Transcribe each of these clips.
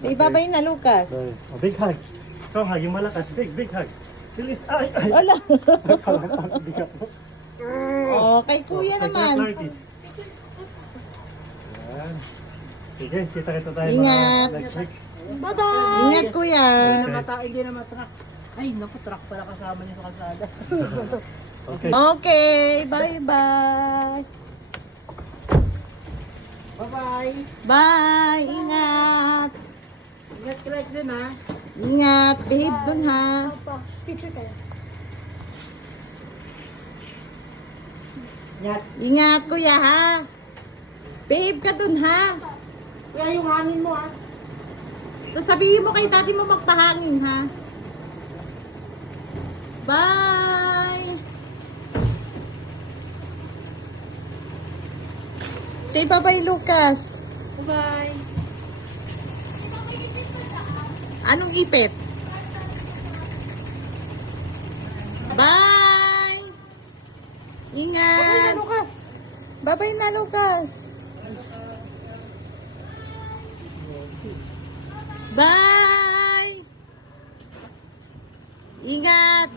Ibabay na, Lucas. Oh, big hug. Strong hug, yung malakas. Big hug. Bilis. Ay! Wala. Bigat mo. Oh, kay kuya naman. Yan. Sige, kita tayo Ingat. next week. Bye-bye! Ingat, kuya. Hindi na matruck. Ay, naku, truck pala kasama niya sa kalsada. Okay. Okay, bye-bye. Bye-bye! Bye, ingat. Ingat ka like din ha. Ingat, behave dun ha. Picture tayo. Ingat. Ingat, kuya ha. Behave ka dun ha. Kaya yung hangin mo ha. Tapos sabihin mo kay daddy mo magpahangin ha. Bye. Say bye-bye, Lucas. Bye-bye! Anong ipit? Bye. Ingat. Lucas! Bye-bye na, Lucas. Bye. Ingat.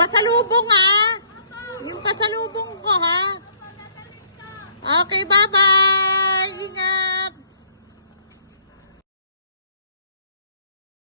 Pasalubong ha. Yung pasalubong ko ha. Okay, bye-bye.